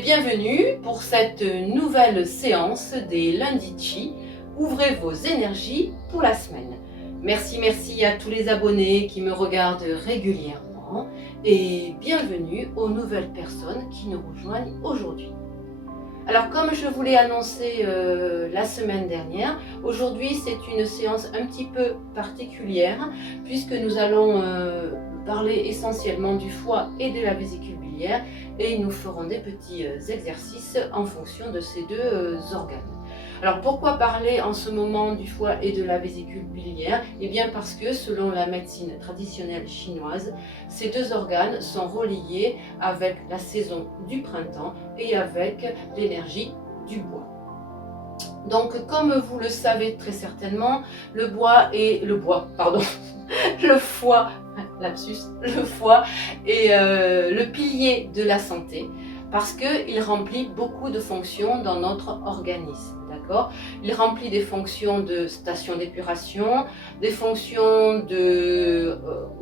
bienvenue pour cette nouvelle séance des lundis Chi. Ouvrez vos énergies pour la semaine. Merci à tous les abonnés qui me regardent régulièrement et bienvenue aux nouvelles personnes qui nous rejoignent aujourd'hui. Alors comme je vous l'ai annoncé la semaine dernière, aujourd'hui c'est une séance un petit peu particulière puisque nous allons parler essentiellement du foie et de la vésicule biliaire et nous ferons des petits exercices en fonction de ces deux organes. Alors pourquoi parler en ce moment du foie et de la vésicule biliaire? Eh bien parce que selon la médecine traditionnelle chinoise, ces deux organes sont reliés avec la saison du printemps et avec l'énergie du bois. Donc comme vous le savez très certainement, le foie, lapsus, le foie est le pilier de la santé parce qu'il remplit beaucoup de fonctions dans notre organisme. Il remplit des fonctions de station d'épuration, des fonctions de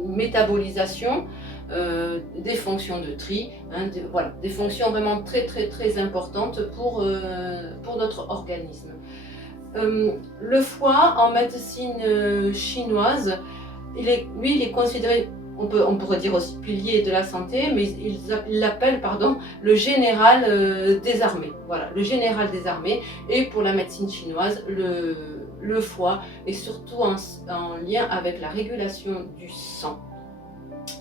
métabolisation, des fonctions de tri, voilà, des fonctions vraiment très importantes pour notre organisme. Le foie en médecine chinoise, il est considéré, on pourrait dire aussi pilier de la santé, mais il l'appelle le général des armées. Voilà, le général des armées. Et pour la médecine chinoise, le foie est surtout en lien avec la régulation du sang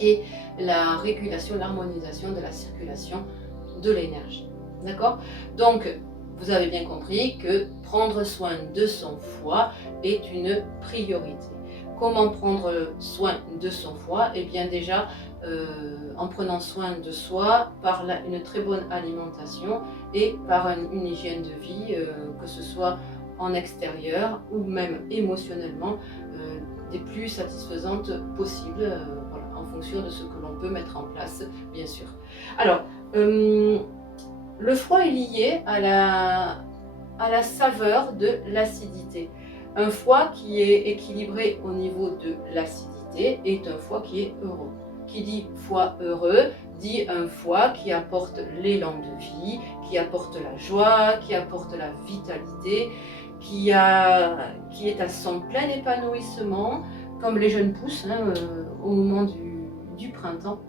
et la régulation, l'harmonisation de la circulation de l'énergie. D'accord? Donc, vous avez bien compris que prendre soin de son foie est une priorité. Comment prendre soin de son foie? Eh bien déjà, en prenant soin de soi par une très bonne alimentation et par une hygiène de vie, que ce soit en extérieur ou même émotionnellement, des plus satisfaisantes possibles, voilà, en fonction de ce que l'on peut mettre en place, bien sûr. Alors, le foie est lié à la saveur de l'acidité. Un foie qui est équilibré au niveau de l'acidité est un foie qui est heureux. Qui dit foie heureux, dit un foie qui apporte l'élan de vie, qui apporte la joie, qui apporte la vitalité, qui est à son plein épanouissement, comme les jeunes pousses au moment du printemps,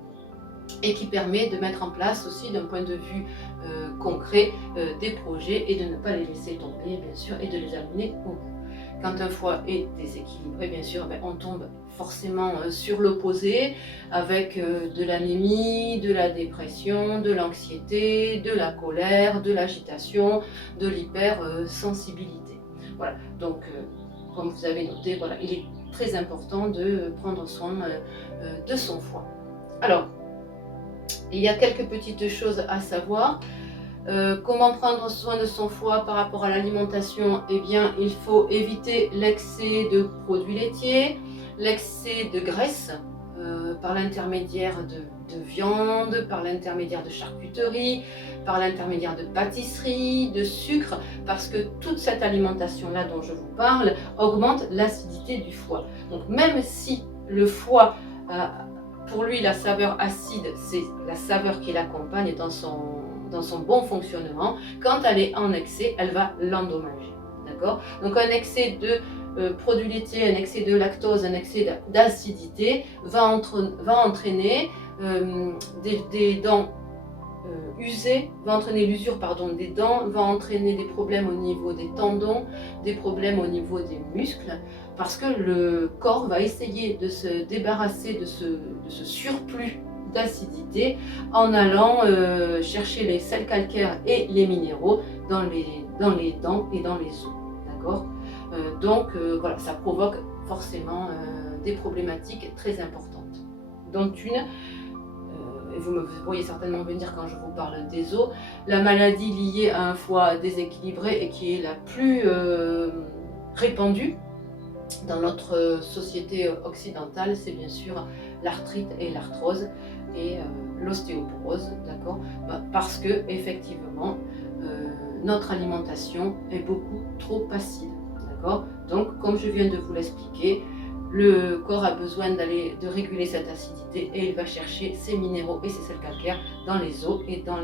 et qui permet de mettre en place aussi d'un point de vue concret des projets et de ne pas les laisser tomber, bien sûr, et de les amener au bout. Quand un foie est déséquilibré, bien sûr, on tombe forcément sur l'opposé, avec de l'anémie, de la dépression, de l'anxiété, de la colère, de l'agitation, de l'hypersensibilité. Voilà, donc comme vous avez noté, voilà, il est très important de prendre soin de son foie. Alors, il y a quelques petites choses à savoir. Comment prendre soin de son foie par rapport à l'alimentation? Eh bien, il faut éviter l'excès de produits laitiers, l'excès de graisse par l'intermédiaire de viande, par l'intermédiaire de charcuterie, par l'intermédiaire de pâtisserie, de sucre, parce que toute cette alimentation-là dont je vous parle augmente l'acidité du foie. Donc même si le foie pour lui, la saveur acide, c'est la saveur qui l'accompagne dans son bon fonctionnement. Quand elle est en excès, elle va l'endommager. D'accord? Donc un excès de produits laitiers, un excès de lactose, un excès d'acidité va entraîner des dents usées, va entraîner l'usure des dents, va entraîner des problèmes au niveau des tendons, des problèmes au niveau des muscles, parce que le corps va essayer de se débarrasser de ce surplus d'acidité en allant chercher les sels calcaires et les minéraux dans les dents et dans les os. D'accord? Donc voilà, ça provoque forcément des problématiques très importantes, dont une, et vous me voyez certainement venir quand je vous parle des os, la maladie liée à un foie déséquilibré et qui est la plus répandue dans notre société occidentale, c'est bien sûr l'arthrite et l'arthrose et l'ostéoporose, d'accord? Parce que effectivement notre alimentation est beaucoup trop acide, d'accord? Donc comme je viens de vous l'expliquer, le corps a besoin de réguler cette acidité et il va chercher ses minéraux et ses sels calcaires dans les os et dans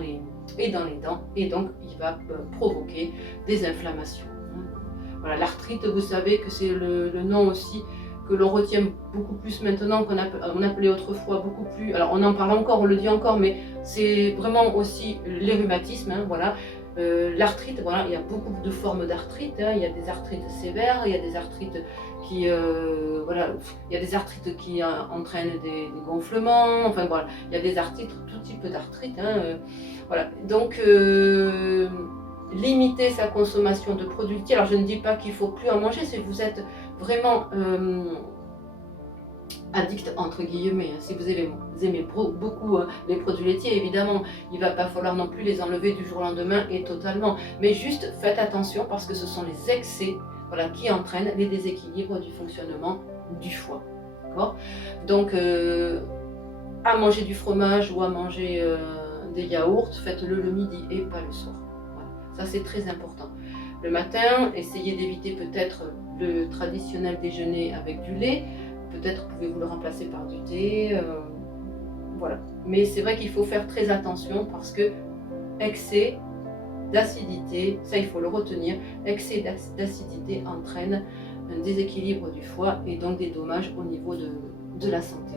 et dans les dents, et donc il va provoquer des inflammations. Voilà, l'arthrite, vous savez que c'est le nom aussi que l'on retient beaucoup plus maintenant qu'on appelait autrefois beaucoup plus. Alors on en parle encore, on le dit encore, mais c'est vraiment aussi les rhumatismes. Voilà. L'arthrite, voilà, il y a beaucoup de formes d'arthrite. Il y a des arthrites sévères, il y a des arthrites qui, voilà, il y a des arthrites qui entraînent des gonflements. Enfin voilà, il y a des arthrites, tout type d'arthrite. Voilà. Donc limiter sa consommation de produits laitiers. Alors je ne dis pas qu'il ne faut plus en manger, si vous êtes vraiment addict entre guillemets, si vous aimez beaucoup les produits laitiers, évidemment, il ne va pas falloir non plus les enlever du jour au lendemain et totalement. Mais juste faites attention parce que ce sont les excès, voilà, qui entraînent les déséquilibres du fonctionnement du foie. D'accord ? Donc à manger du fromage ou à manger des yaourts, faites-le le midi et pas le soir. Voilà. Ça c'est très important. Le matin, essayez d'éviter peut-être le traditionnel déjeuner avec du lait. Peut-être pouvez-vous le remplacer par du thé. Voilà. Mais c'est vrai qu'il faut faire très attention parce que excès d'acidité, ça il faut le retenir, excès d'acidité entraîne un déséquilibre du foie et donc des dommages au niveau de la santé.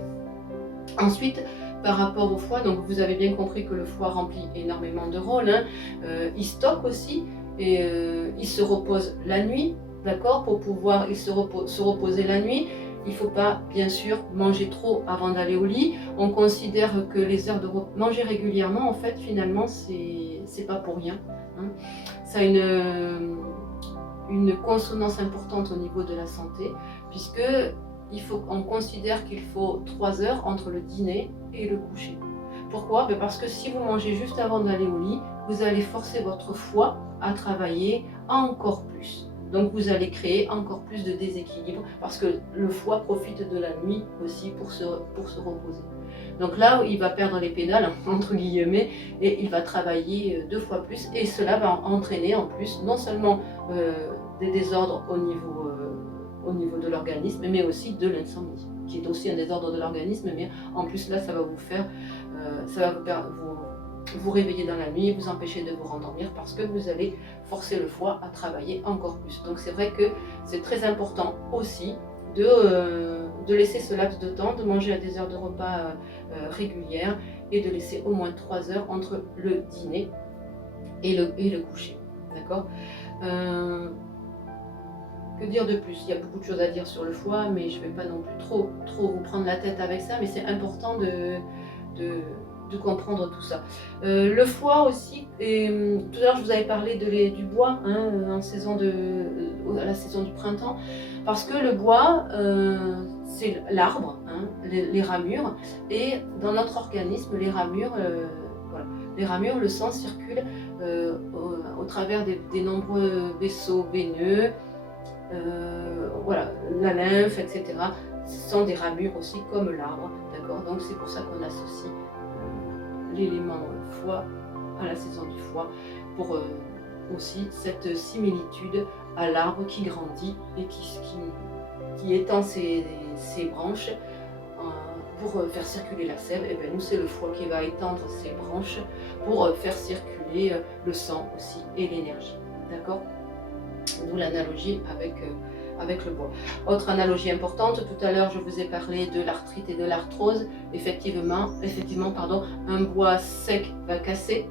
Ensuite, par rapport au foie, donc vous avez bien compris que le foie remplit énormément de rôles. Il stocke aussi et il se repose la nuit, d'accord, pour pouvoir se reposer la nuit. Il ne faut pas, bien sûr, manger trop avant d'aller au lit. On considère que les heures de manger régulièrement, en fait, finalement, c'est pas pour rien. Ça a une consonance importante au niveau de la santé, puisque on considère qu'il faut 3 heures entre le dîner et le coucher. Pourquoi ? Parce que si vous mangez juste avant d'aller au lit, vous allez forcer votre foie à travailler encore plus. Donc vous allez créer encore plus de déséquilibre parce que le foie profite de la nuit aussi pour se reposer. Donc là, il va perdre les pédales, entre guillemets, et il va travailler 2 fois plus. Et cela va entraîner en plus non seulement des désordres au niveau de l'organisme, mais aussi de l'insomnie, qui est aussi un désordre de l'organisme. Mais en plus là, ça va vous faire, vous réveiller dans la nuit, vous empêcher de vous rendormir parce que vous allez forcer le foie à travailler encore plus. Donc c'est vrai que c'est très important aussi de laisser ce laps de temps, de manger à des heures de repas régulières et de laisser au moins 3 heures entre le dîner et le coucher. D'accord ? Que dire de plus ? Il y a beaucoup de choses à dire sur le foie, mais je ne vais pas non plus trop vous prendre la tête avec ça, mais c'est important de comprendre tout ça. Le foie aussi, et, tout à l'heure je vous avais parlé du bois à la saison du printemps, parce que le bois c'est l'arbre, les ramures, et dans notre organisme les ramures, le sang circule au travers des nombreux vaisseaux veineux, voilà, la lymphe, etc. Ce sont des ramures aussi comme l'arbre, d'accord ? Donc c'est pour ça qu'on associe l'élément foie à la saison du foie pour aussi cette similitude à l'arbre qui grandit et qui étend ses branches pour faire circuler la sève. Et bien nous c'est le foie qui va étendre ses branches pour faire circuler le sang aussi et l'énergie, d'accord ? D'où l'analogie avec le bois. Autre analogie importante, tout à l'heure je vous ai parlé de l'arthrite et de l'arthrose. Effectivement, un bois sec va casser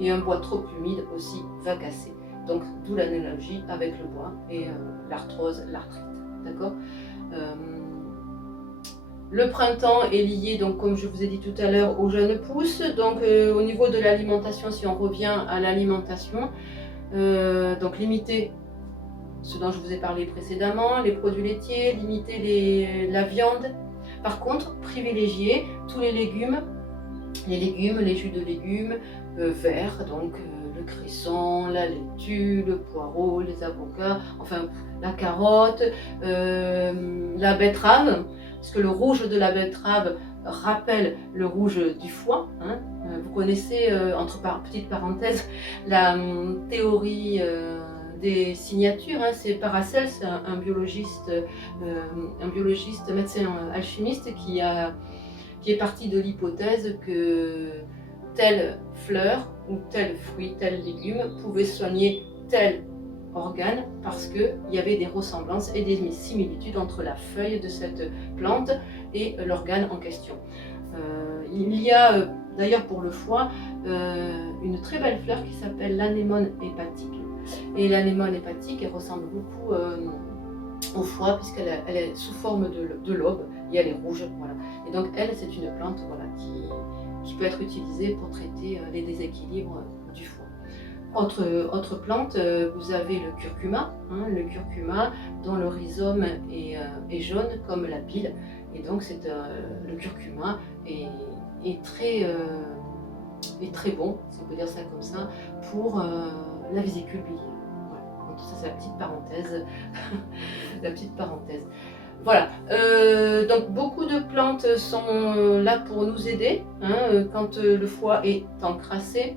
et un bois trop humide aussi va casser. Donc d'où l'analogie avec le bois et l'arthrose, l'arthrite. D'accord ? Le printemps est lié, donc, comme je vous ai dit tout à l'heure, aux jeunes pousses. Donc au niveau de l'alimentation, si on revient à l'alimentation, donc limiter ce dont je vous ai parlé précédemment, les produits laitiers, limiter la viande. Par contre, privilégier tous les légumes, les jus de légumes verts, donc le cresson, la laitue, le poireau, les avocats, enfin la carotte, la betterave, parce que le rouge de la betterave rappelle le rouge du foie. Vous connaissez, entre petites parenthèses, la théorie des signatures, c'est Paracels, un biologiste, médecin alchimiste qui est parti de l'hypothèse que telle fleur ou tel fruit, tel légume pouvait soigner tel organe parce qu'il y avait des ressemblances et des similitudes entre la feuille de cette plante et l'organe en question. Il y a d'ailleurs pour le foie une très belle fleur qui s'appelle l'anémone hépatique. Et l'anémone hépatique, elle ressemble beaucoup au foie puisqu'elle est sous forme de lobe et elle est rouge. Voilà. Et donc elle, c'est une plante voilà, qui peut être utilisée pour traiter les déséquilibres du foie. Autre plante, vous avez le curcuma, le curcuma dont le rhizome est jaune comme la pile. Et donc le curcuma est très bon, si on peut dire ça comme ça, pour la vésicule biliaire. Voilà. Donc ça c'est la petite parenthèse. La petite parenthèse. Voilà, donc beaucoup de plantes sont là pour nous aider quand le foie est encrassé.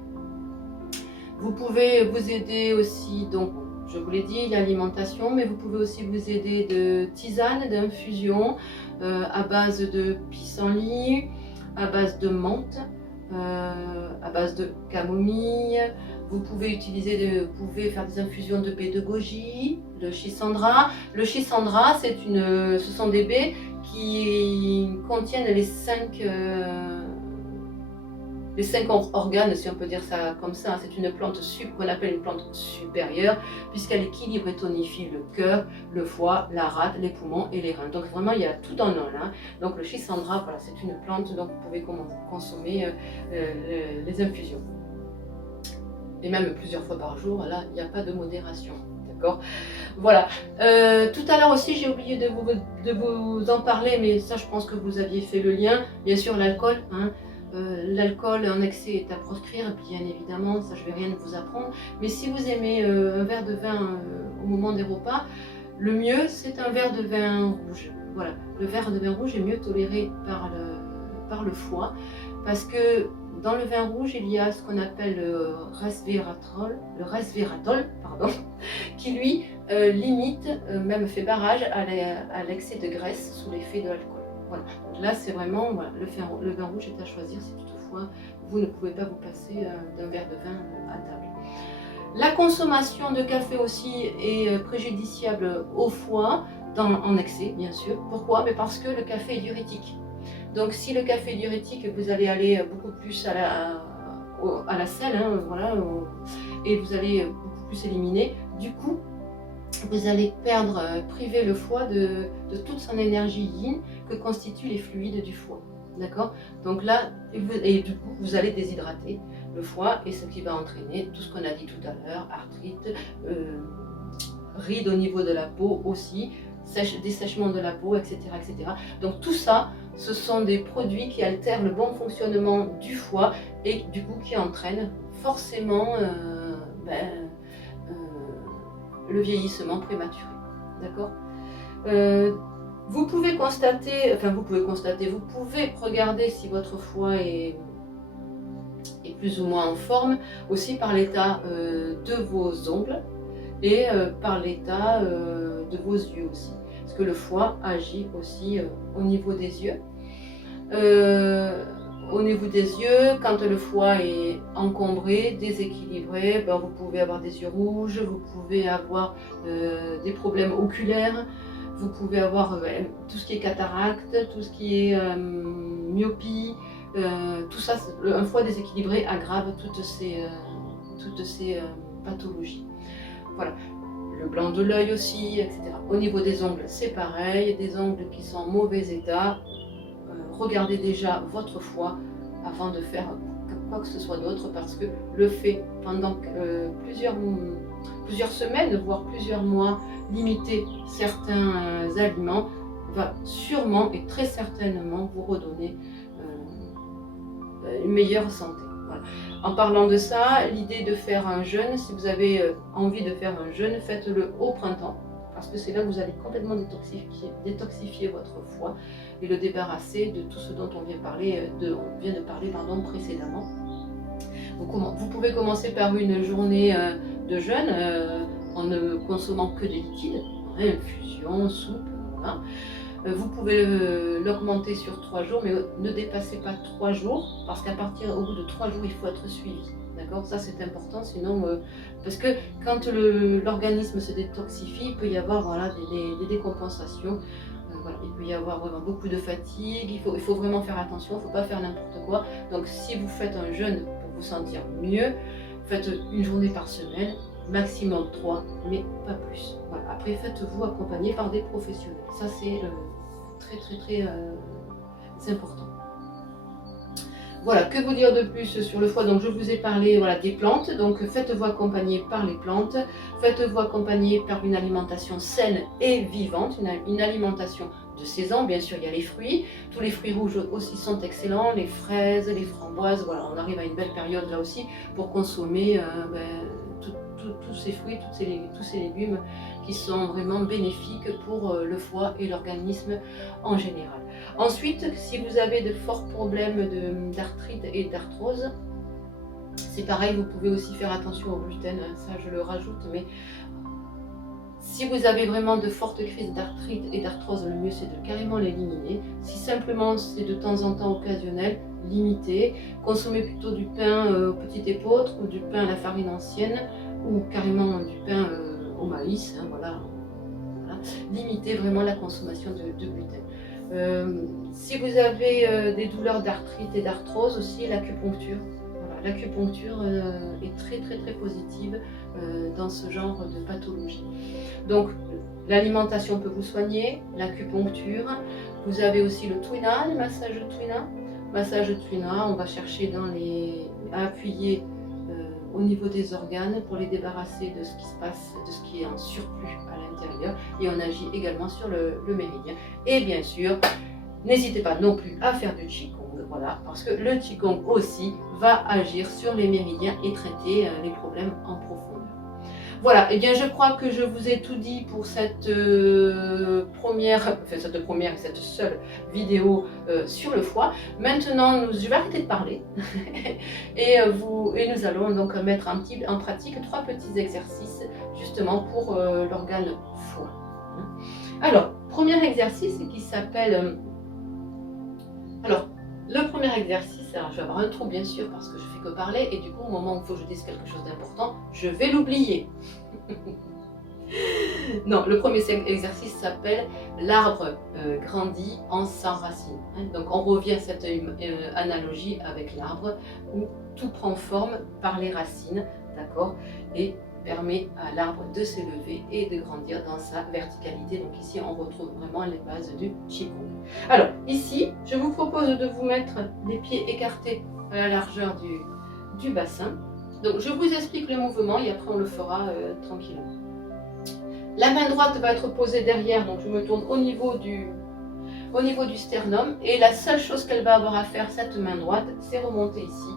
Vous pouvez vous aider aussi, donc je vous l'ai dit, l'alimentation, mais vous pouvez aussi vous aider de tisanes, d'infusions à base de pissenlit, à base de menthe, à base de camomille. Vous pouvez faire des infusions de baie de goji, de schisandra. Le schisandra, ce sont des baies qui contiennent les 5 organes, si on peut dire ça comme ça. C'est une plante qu'on appelle une plante supérieure, puisqu'elle équilibre et tonifie le cœur, le foie, la rate, les poumons et les reins. Donc vraiment, il y a tout en un là. Donc le schisandra, voilà, c'est une plante dont vous pouvez consommer les infusions. Et même plusieurs fois par jour, là, il n'y a pas de modération. D'accord ? Voilà. Tout à l'heure aussi, j'ai oublié de vous en parler, mais ça, je pense que vous aviez fait le lien. Bien sûr, l'alcool. L'alcool en excès est à proscrire, bien évidemment, ça je vais rien vous apprendre. Mais si vous aimez un verre de vin au moment des repas, le mieux c'est un verre de vin rouge. Voilà, le verre de vin rouge est mieux toléré par le foie parce que dans le vin rouge il y a ce qu'on appelle le resveratrol, qui lui limite, même fait barrage à l'excès de graisse sous l'effet de l'alcool. Voilà. Là, c'est vraiment voilà, le vin rouge est à choisir si toutefois vous ne pouvez pas vous passer d'un verre de vin à table. La consommation de café aussi est préjudiciable au foie en excès, bien sûr. Pourquoi ? Mais parce que le café est diurétique. Donc, si le café est diurétique, vous allez aller beaucoup plus à la selle, voilà, et vous allez beaucoup plus éliminer. Du coup, vous allez priver le foie de toute son énergie yin que constituent les fluides du foie. D'accord ? Donc là, et du coup, vous allez déshydrater le foie et ce qui va entraîner tout ce qu'on a dit tout à l'heure, arthrite, rides au niveau de la peau aussi, dessèchement de la peau, etc., etc. Donc tout ça, ce sont des produits qui altèrent le bon fonctionnement du foie et du coup qui entraînent forcément le vieillissement prématuré, d'accord ? Vous pouvez regarder si votre foie est plus ou moins en forme, aussi par l'état de vos ongles et par l'état de vos yeux aussi. Parce que le foie agit aussi au niveau des yeux. Au niveau des yeux, quand le foie est encombré, déséquilibré, vous pouvez avoir des yeux rouges, vous pouvez avoir des problèmes oculaires, vous pouvez avoir tout ce qui est cataracte, tout ce qui est myopie, tout ça, un foie déséquilibré aggrave toutes ces pathologies. Voilà. Le blanc de l'œil aussi, etc. Au niveau des ongles, c'est pareil, des ongles qui sont en mauvais état. Regardez déjà votre foie avant de faire quoi que ce soit d'autre parce que le fait pendant plusieurs semaines, voire plusieurs mois, limiter certains aliments va sûrement et très certainement vous redonner une meilleure santé. Voilà. En parlant de ça, l'idée de faire un jeûne, si vous avez envie de faire un jeûne, faites-le au printemps. Parce que c'est là que vous allez complètement détoxifier votre foie et le débarrasser de tout ce dont on vient de parler précédemment. Vous pouvez commencer par une journée de jeûne en ne consommant que des liquides, infusion, soupe, voilà. Vous pouvez l'augmenter sur 3 jours, mais ne dépassez pas 3 jours, parce qu'à partir, au bout de 3 jours, il faut être suivi. D'accord? Ça c'est important, sinon, parce que quand l'organisme se détoxifie, il peut y avoir voilà, des décompensations. Voilà, il peut y avoir vraiment beaucoup de fatigue, il faut vraiment faire attention, il ne faut pas faire n'importe quoi. Donc si vous faites un jeûne pour vous sentir mieux, faites une journée par semaine, maximum 3, mais pas plus. Voilà. Après, faites-vous accompagner par des professionnels. Ça, c'est très important. Voilà, que vous dire de plus sur le foie? Donc je vous ai parlé voilà, des plantes, donc faites-vous accompagner par les plantes, faites-vous accompagner par une alimentation saine et vivante, une alimentation de saison. Bien sûr, il y a les fruits, tous les fruits rouges aussi sont excellents, les fraises, les framboises, voilà, on arrive à une belle période là aussi pour consommer tous ces fruits, tous ces légumes qui sont vraiment bénéfiques pour le foie et l'organisme en général. Ensuite, si vous avez de forts problèmes d'arthrite et d'arthrose, c'est pareil, vous pouvez aussi faire attention au gluten, ça je le rajoute, mais si vous avez vraiment de fortes crises d'arthrite et d'arthrose, le mieux c'est de carrément l'éliminer. Si simplement c'est de temps en temps occasionnel, limitez. Consommez plutôt du pain au petit épeautre ou du pain à la farine ancienne ou carrément du pain au maïs, hein, voilà. Limitez vraiment la consommation de gluten. Si vous avez des douleurs d'arthrite et d'arthrose aussi, l'acupuncture. Voilà, l'acupuncture est très positive dans ce genre de pathologie. Donc l'alimentation peut vous soigner, l'acupuncture. Vous avez aussi le Tuina, le massage Tuina. Massage Tuina, on va chercher à appuyer au niveau des organes pour les débarrasser de ce qui se passe, de ce qui est en surplus à l'intérieur, et on agit également sur le méridien. Et bien sûr, n'hésitez pas non plus à faire du Qigong, voilà, parce que le Qigong aussi va agir sur les méridiens et traiter les problèmes en profondeur. Voilà, et bien je crois que je vous ai tout dit pour cette cette seule vidéo sur le foie. Maintenant, je vais arrêter de parler et nous allons donc mettre en pratique 3 petits exercices justement pour l'organe foie. Alors, premier exercice qui s'appelle... le premier exercice, alors je vais avoir un trou bien sûr parce que je fais que parler et du coup au moment où il faut que je dise quelque chose d'important, je vais l'oublier. Non, le premier exercice s'appelle l'arbre grandit en sans racines. Donc on revient à cette analogie avec l'arbre où tout prend forme par les racines, d'accord, et permet à l'arbre de s'élever et de grandir dans sa verticalité. Donc ici, on retrouve vraiment les bases du Qigong. Alors ici, je vous propose de vous mettre les pieds écartés à la largeur du bassin. Donc je vous explique le mouvement et après on le fera tranquillement. La main droite va être posée derrière, donc je me tourne au niveau du sternum et la seule chose qu'elle va avoir à faire, cette main droite, c'est remonter ici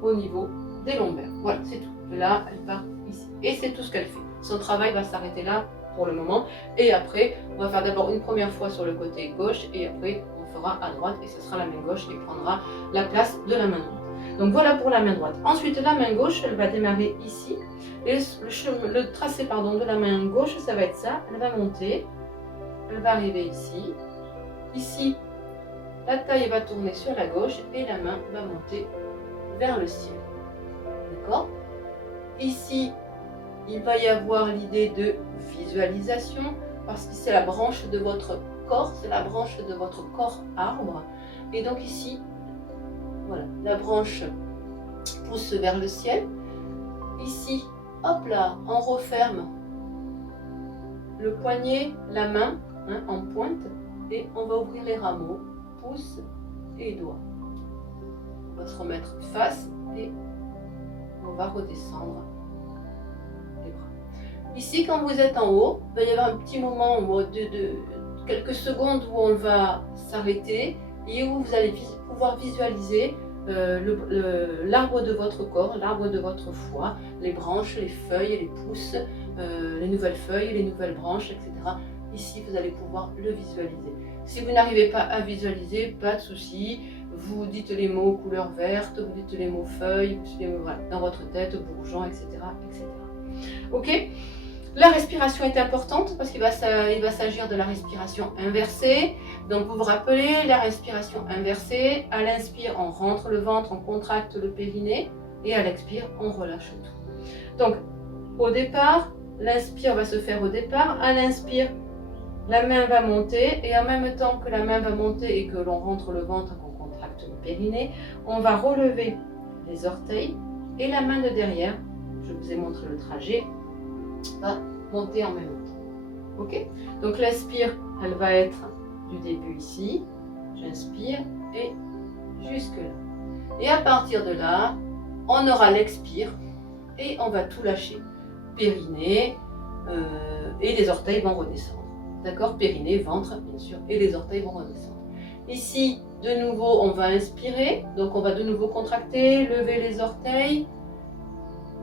au niveau des lombaires. Voilà, c'est tout. De là, elle part ici. Et c'est tout ce qu'elle fait. Son travail va s'arrêter là pour le moment. Et après, on va faire d'abord une première fois sur le côté gauche et après, on fera à droite et ce sera la main gauche qui prendra la place de la main droite. Donc voilà pour la main droite. Ensuite, la main gauche, elle va démarrer ici. Et le tracé de la main gauche, ça va être ça. Elle va monter. Elle va arriver ici. Ici, la taille va tourner sur la gauche et la main va monter vers le ciel. D'accord? Ici, il va y avoir l'idée de visualisation parce que c'est la branche de votre corps, c'est la branche de votre corps arbre. Et donc ici, voilà, la branche pousse vers le ciel. Ici, hop là, on referme le poignet, la main en pointe et on va ouvrir les rameaux, pouce et doigt. On va se remettre face et on va redescendre les bras. Ici, quand vous êtes en haut, il va y avoir un petit moment de quelques secondes où on va s'arrêter et où vous allez pouvoir visualiser l'arbre de votre corps, l'arbre de votre foie, les branches, les feuilles, les pousses, les nouvelles feuilles, les nouvelles branches, etc. Ici, vous allez pouvoir le visualiser. Si vous n'arrivez pas à visualiser, pas de souci. Vous dites les mots couleur verte, vous dites les mots feuilles, vous dites les mots, voilà, dans votre tête, bourgeon, etc., etc. Ok? La respiration est importante parce qu'il va s'agir de la respiration inversée. Donc vous vous rappelez, la respiration inversée, à l'inspire, on rentre le ventre, on contracte le périnée et à l'expire, on relâche tout. Donc au départ, l'inspire va se faire au départ. À l'inspire, la main va monter et en même temps que la main va monter et que l'on rentre le ventre, qu'on contracte le périnée, on va relever les orteils et la main de derrière, je vous ai montré le trajet, va monter en même temps. Ok? Donc l'inspire, elle va être du début ici, j'inspire et jusque là. Et à partir de là, on aura l'expire et on va tout lâcher. Périnée et les orteils vont redescendre. D'accord? Périnée, ventre, bien sûr, et les orteils vont redescendre. Ici, de nouveau, on va inspirer, donc on va de nouveau contracter, lever les orteils,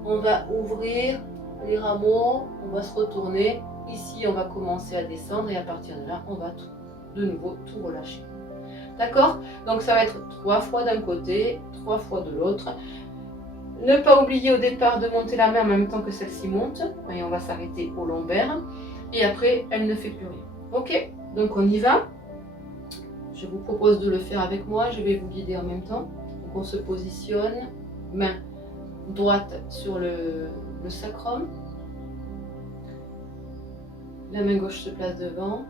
on va ouvrir les rameaux, on va se retourner. Ici, on va commencer à descendre et à partir de là, on va de nouveau tout relâcher. D'accord? Donc ça va être 3 fois d'un côté, 3 fois de l'autre. Ne pas oublier au départ de monter la main en même temps que celle-ci monte. Et on va s'arrêter au lombaire. Et après, elle ne fait plus rien. Ok? Donc on y va. Je vous propose de le faire avec moi. Je vais vous guider en même temps. Donc on se positionne. Main droite sur le sacrum. La main gauche se place devant.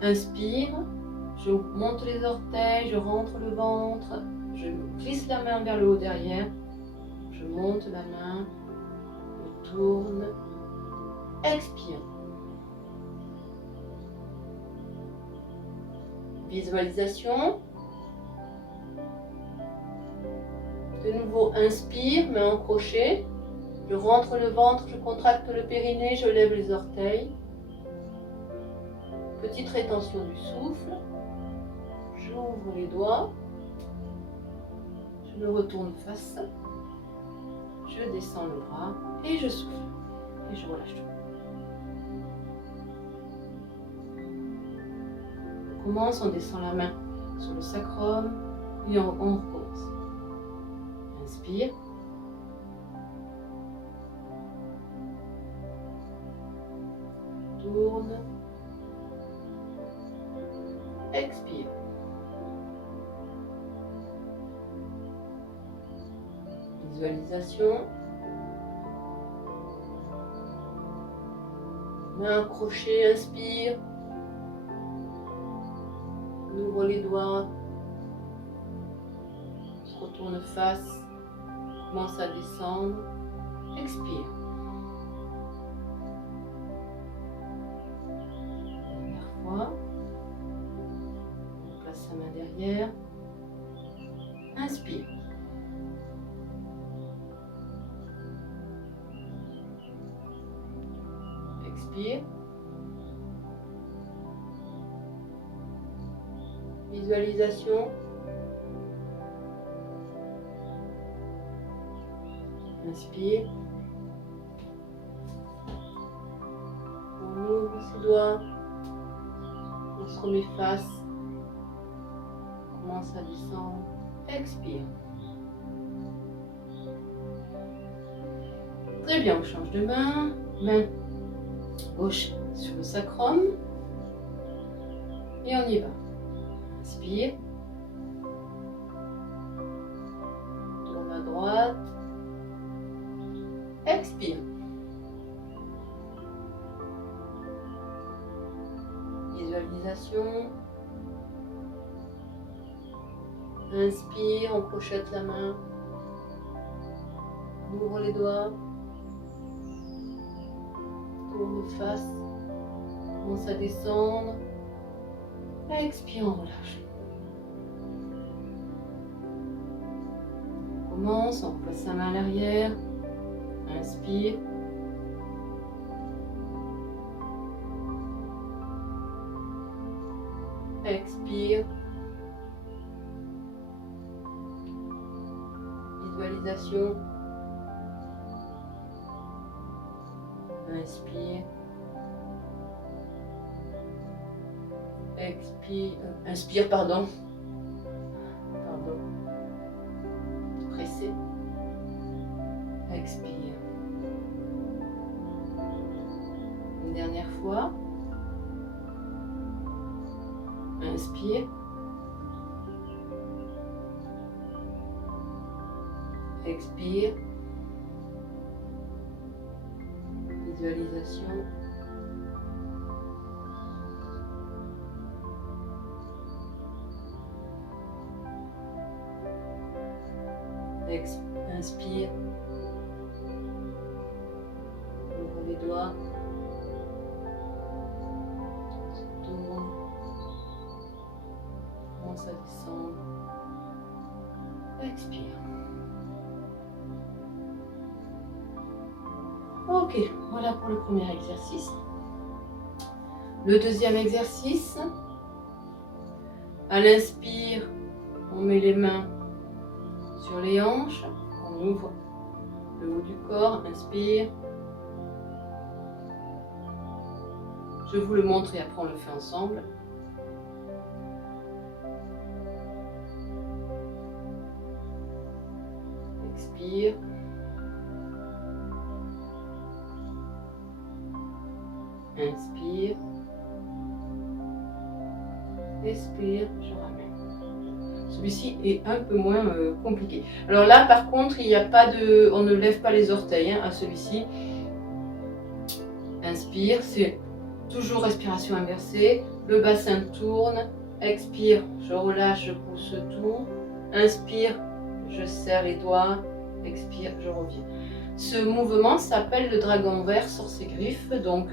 Inspire. Je monte les orteils. Je rentre le ventre. Je glisse la main vers le haut derrière. Je monte la main. Je tourne. Expire. Visualisation. De nouveau, inspire, main en crochet. Je rentre le ventre, je contracte le périnée, je lève les orteils. Petite rétention du souffle. J'ouvre les doigts. Je me retourne face. Je descends le bras et je souffle. Et je relâche tout. On commence, on descend la main sur le sacrum et on recommence. Inspire. Tourne. Expire. Visualisation. Main crochet, inspire. On ouvre les doigts. On se retourne face. Commence à descendre. Expire. Dernière fois. On place sa main derrière. Inspire. Expire. Visualisation. Inspire. On ouvre ses doigts. On se remet face. On commence à descendre. Expire. Très bien, on change de main. Main gauche sur le sacrum. Et on y va. Inspire. Tourne à droite. Expire. Visualisation. Inspire, on crochette la main. On ouvre les doigts. Tourne face. Commence à descendre. Expire, on relâche. On commence, on place sa main à l'arrière. Inspire. Expire. Visualisation. Inspire. Expire. Inspire, pardon. Pressé. Expire. fois. Inspire. Expire. Visualisation. Inspire. Ouvre les doigts. Tourne. Commence à descendre. Expire. Ok, voilà pour le premier exercice. Le deuxième exercice, à l'inspire, on met les mains sur les hanches, on ouvre le haut du corps, inspire. Je vous le montre et après on le fait ensemble. Expire. Inspire. Expire, je ramène. Celui-ci est un peu moins compliqué. Alors là, par contre, il n'y a pas de, on ne lève pas les orteils à celui-ci. Inspire, c'est toujours respiration inversée. Le bassin tourne. Expire, je relâche, je pousse tout. Inspire, je serre les doigts. Expire, je reviens. Ce mouvement s'appelle le dragon vert sort ses griffes. Donc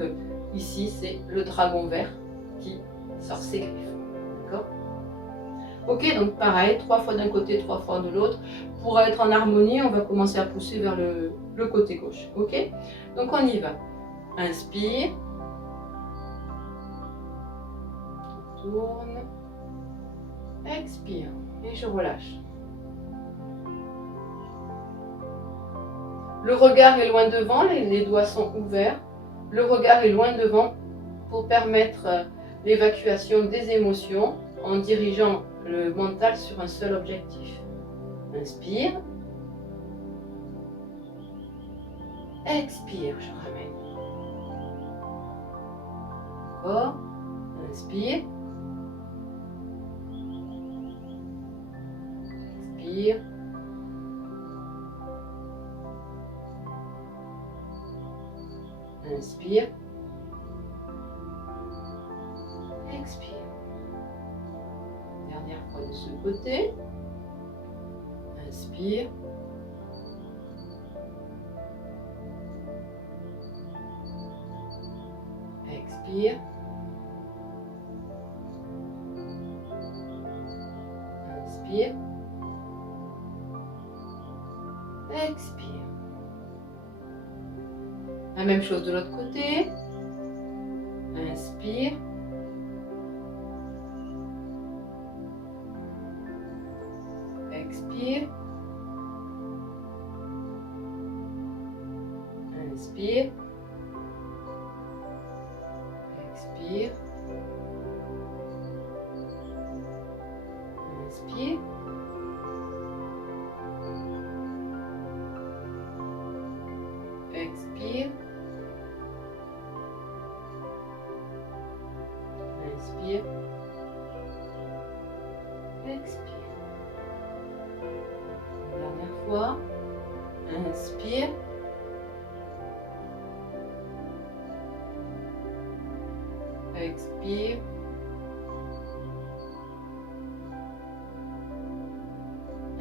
ici, c'est le dragon vert qui sort ses griffes. D'accord? Ok, donc pareil, 3 fois d'un côté, 3 fois de l'autre. Pour être en harmonie, on va commencer à pousser vers le côté gauche. Ok? Donc on y va. Inspire. Tourne. Expire. Et je relâche. Le regard est loin devant, les doigts sont ouverts. Le regard est loin devant pour permettre l'évacuation des émotions en dirigeant le mental sur un seul objectif. Inspire. Expire, je ramène. Encore. Inspire. Expire. Inspire. Expire. Dernière fois de ce côté. Inspire. Expire. Inspire. Expire. La même chose de l'autre côté. Inspire. Expire. Inspire. Expire. Inspire. Expire. Inspire. Expire. Dernière fois. Inspire. Expire.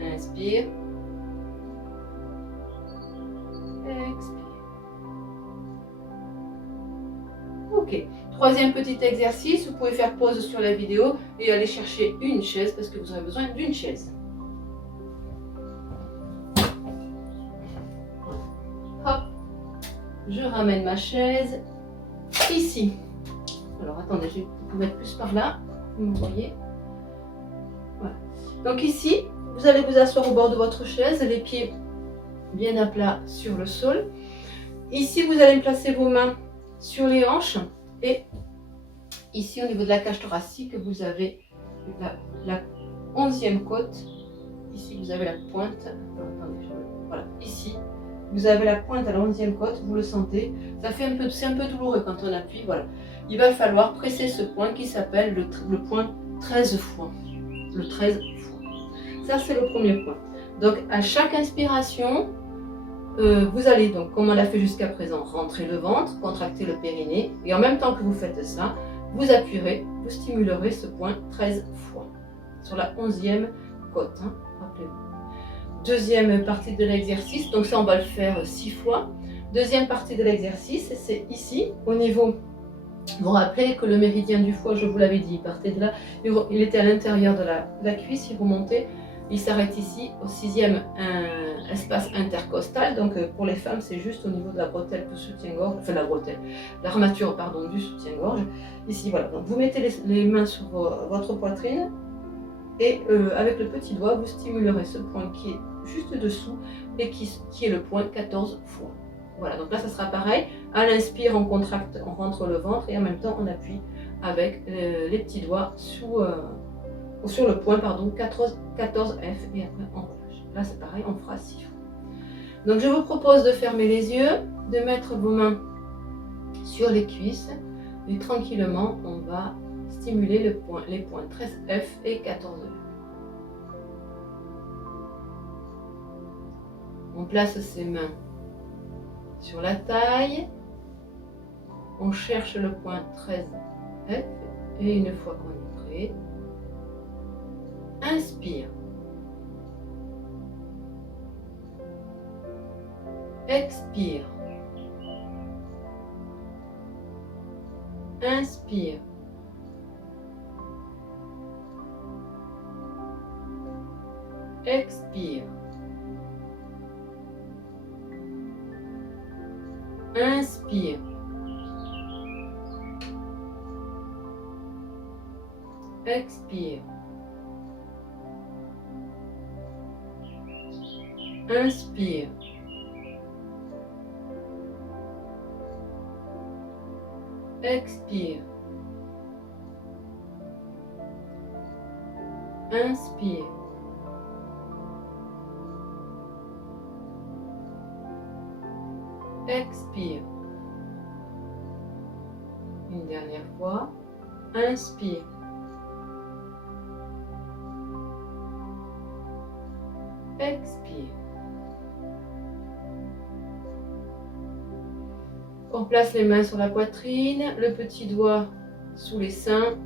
Inspire. Expire. Ok. Troisième petit exercice, vous pouvez faire pause sur la vidéo et aller chercher une chaise parce que vous aurez besoin d'une chaise. Hop. Je ramène ma chaise ici. Alors attendez, je vais vous mettre plus par là. Vous me voyez. Voilà. Donc ici, vous allez vous asseoir au bord de votre chaise, les pieds bien à plat sur le sol. Ici, vous allez placer vos mains sur les hanches et ici, au niveau de la cage thoracique, vous avez la 11e côte. Ici, vous avez la pointe. Attendez, voilà, ici, vous avez la pointe à la 11e côte, vous le sentez, c'est un peu douloureux quand on appuie, voilà. Il va falloir presser ce point qui s'appelle le point 13 fois. Le 13 fois. Ça, c'est le premier point. Donc, à chaque inspiration, vous allez donc, comme on l'a fait jusqu'à présent, rentrer le ventre, contracter le périnée, et en même temps que vous faites ça, vous appuierez, vous stimulerez ce point 13 fois, sur la 11e côte, hein, rappelez-vous. Deuxième partie de l'exercice, donc ça on va le faire 6 fois. Deuxième partie de l'exercice, c'est ici, au niveau, vous vous rappelez que le méridien du foie, je vous l'avais dit, il partait de là, il était à l'intérieur de la cuisse, il remontait. Il s'arrête ici au 6e espace intercostal. Donc pour les femmes, c'est juste au niveau de la bretelle de soutien-gorge, enfin la bretelle, l'armature pardon du soutien-gorge. Ici voilà. Donc vous mettez les mains sur votre poitrine et avec le petit doigt, vous stimulerez ce point qui est juste dessous et qui est le point 14 fois. Voilà. Donc là, ça sera pareil. À l'inspire, on contracte, on rentre le ventre et en même temps, on appuie avec les petits doigts sur le point, pardon, 14F et après on relâche. Là c'est pareil, on fera 6 fois. Donc je vous propose de fermer les yeux, de mettre vos mains sur les cuisses et tranquillement on va stimuler les points 13F et 14F. On place ses mains sur la taille, on cherche le point 13F et une fois qu'on est prêt, inspire. Expire. Inspire. Expire. Inspire. Expire. Inspire. Expire. Inspire. Expire. Une dernière fois. Inspire. Expire. On place les mains sur la poitrine, le petit doigt sous les seins.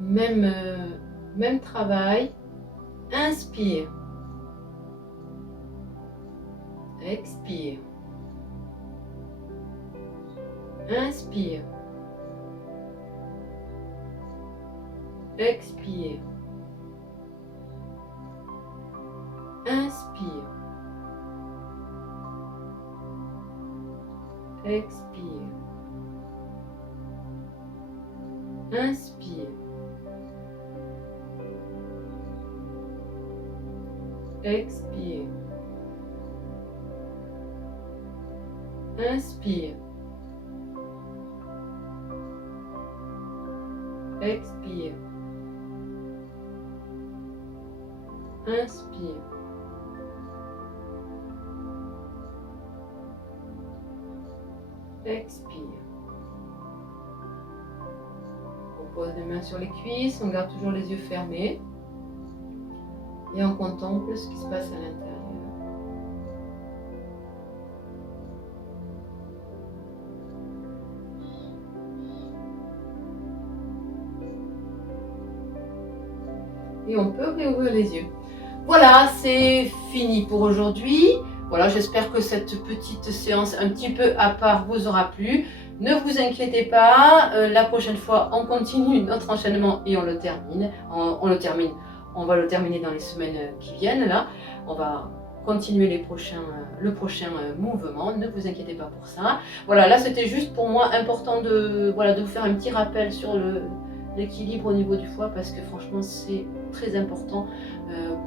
Même travail. Inspire. Expire. Inspire. Expire. Inspire. Expire. Inspire. Expire. Inspire. Expire. Inspire. Expire. On pose les mains sur les cuisses, on garde toujours les yeux fermés et on contemple ce qui se passe à l'intérieur. Et on peut réouvrir les yeux. Voilà, c'est fini pour aujourd'hui. Voilà, j'espère que cette petite séance un petit peu à part vous aura plu. Ne vous inquiétez pas, la prochaine fois, on continue notre enchaînement et on le termine. On va le terminer dans les semaines qui viennent là. On va continuer le prochain mouvement. Ne vous inquiétez pas pour ça. Voilà, là c'était juste pour moi important de vous faire un petit rappel sur l'équilibre au niveau du foie parce que franchement c'est très important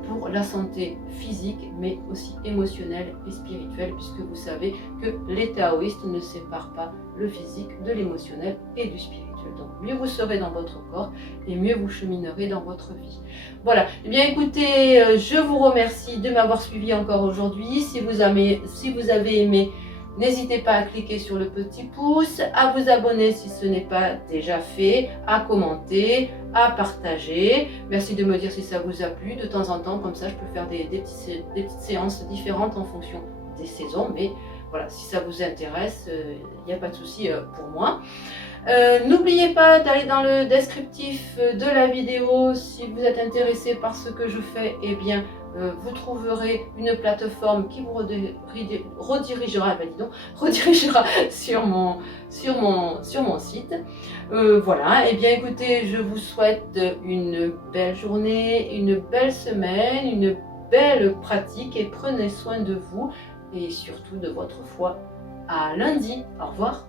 pour la santé physique mais aussi émotionnelle et spirituelle puisque vous savez que les taoïstes ne séparent pas le physique de l'émotionnel et du spirituel. spirituelle. Donc mieux vous serez dans votre corps et mieux vous cheminerez dans votre vie. Voilà, eh bien écoutez, je vous remercie de m'avoir suivi encore aujourd'hui. Si vous avez aimé, n'hésitez pas à cliquer sur le petit pouce, à vous abonner si ce n'est pas déjà fait, à commenter, à partager. Merci de me dire si ça vous a plu. De temps en temps, comme ça, je peux faire des petites séances différentes en fonction des saisons. Mais voilà, si ça vous intéresse, il n'y a pas de souci pour moi. N'oubliez pas d'aller dans le descriptif de la vidéo si vous êtes intéressé par ce que je fais. Eh bien, vous trouverez une plateforme qui vous redirigera sur mon site. Voilà, et bien écoutez, je vous souhaite une belle journée, une belle semaine, une belle pratique et prenez soin de vous et surtout de votre foi. À lundi, au revoir.